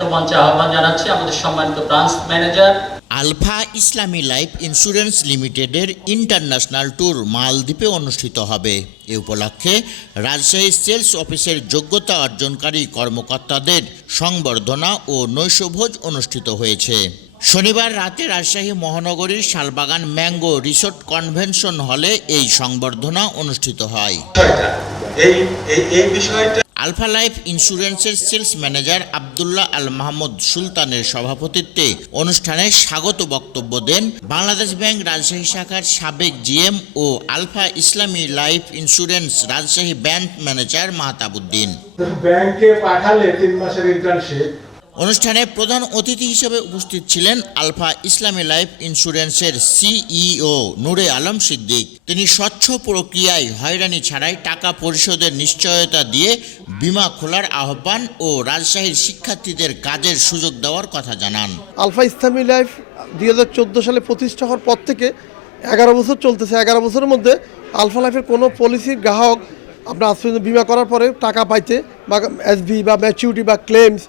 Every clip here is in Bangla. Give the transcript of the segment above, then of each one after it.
মঞ্চে আহ্বান জানাচ্ছি আমাদের সম্মানিত branch manager. Alpha Islami life insurance লিমিটেডের ইন্টারন্যাশনাল ট্যুর মালদ্বীপে অনুষ্ঠিত হবে। এ উপলক্ষে রাজশাহী সেলস অফিসের যোগ্যতা অর্জনকারী কর্মকর্তাদের সংবর্ধনা ও নৈশভোজ অনুষ্ঠিত হয়েছে। শনিবার রাতে রাজশাহী মহানগরীর শালবাগান ম্যাঙ্গো রিসোর্ট কনভেনশন হলে এই সংবর্ধনা অনুষ্ঠিত হয়। এই এই এই বিষয়টা আলফা লাইফ ইন্স্যুরেন্সের সেলস ম্যানেজার আবদুল্লাহ আল মাহমুদ সুলতানের সভাপতিত্বে অনুষ্ঠানে স্বাগত বক্তব্য দেন বাংলাদেশ ব্যাংক রাজশাহী শাখার সাবেক জিএম ও Alpha Islami life insurance Rajshahi bank manager Mahtabuddin. ব্যাংকে পাঠালে তিন মাসের ইন্টার্নশিপ অনুষ্ঠানে প্রধান অতিথি হিসেবে উপস্থিত ছিলেন আলফা ইসলামী লাইফ ইন্স্যুরেন্সের সিইও নূরে আলম সিদ্দিক। তিনি স্বচ্ছ প্রক্রিয়ায় হয়রানি ছাড়াই টাকা পরিশোধের নিশ্চয়তা দিয়ে বিমা খোলার আহ্বান ও রাজশাহীর শিক্ষার্থীদের কাজের সুযোগ দেওয়ার কথা জানান। আলফা ইসলামী লাইফ দুই হাজার চোদ্দ সালে প্রতিষ্ঠা হওয়ার পর থেকে এগারো বছর চলতেছে। এগারো বছরের মধ্যে আলফা লাইফের কোনো পলিসির গ্রাহক আপনার আজ পর্যন্ত বিমা করার পরে টাকা পাইতে বা এসবি বা ম্যাচিউরিটি বা ক্লেমস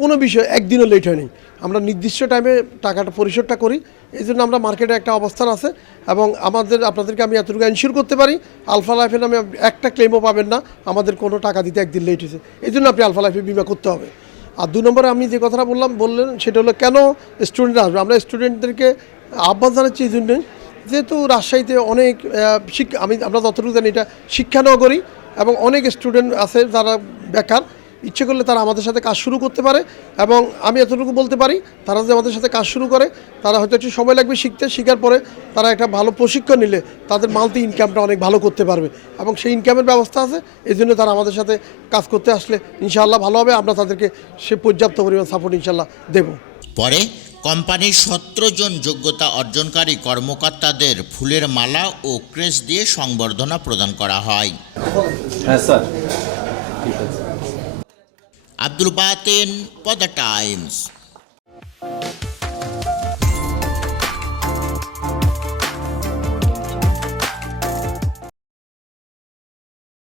কোনো বিষয় একদিনও লেট হয়নি। আমরা নির্দিষ্ট টাইমে টাকাটা পরিশোধটা করি, এই জন্য আমরা মার্কেটে একটা অবস্থান আছে এবং আমাদের, আপনাদেরকে আমি এতটুকু এনশিওর করতে পারি আলফা লাইফের নামে একটা ক্লেমও পাবেন না, আমাদের কোনো টাকা দিতে একদিন লেট হয়েছে। এই জন্য আপনি আলফা লাইফে বিমা করতে হবে। আর দু নম্বরে আমি যে কথাটা বললাম, বললেন, সেটা হলো কেন স্টুডেন্ট আসবে? আমরা স্টুডেন্টদেরকে আহ্বান জানাচ্ছি এই জন্যই, যেহেতু রাজশাহীতে অনেক শিক্ষা আমি, আমরা যতটুকু জানি এটা শিক্ষানগরী এবং অনেক স্টুডেন্ট আছে যারা বেকার ইচ্ছে করলে তারা আমাদের সাথে কাজ শুরু করতে পারে এবং আমি এতটুকু বলতে পারি তারা যদি আমাদের সাথে কাজ শুরু করে তারা হয়তো একটু সময় লাগবে শিখতে শেখার পরে তারা একটা ভালো প্রশিক্ষণ নিলে তাদের মাল্টি ইনকামটা অনেক ভালো করতে পারবে এবং সেই ইনকামের ব্যবস্থা আছে এই জন্য তারা আমাদের সাথে কাজ করতে আসলে ইনশাআল্লাহ ভালো হবে আমরা তাদেরকে সে পর্যাপ্ত পরিমাণ সাপোর্ট ইনশাল্লাহ দেবো। পরে কোম্পানির সতেরো জন যোগ্যতা অর্জনকারী কর্মকর্তাদের ফুলের মালা ও ক্রেস দিয়ে সংবর্ধনা প্রদান করা হয়। হ্যাঁ স্যার। ঠিক আছে আব্দুল বাতেন পদা টাইমস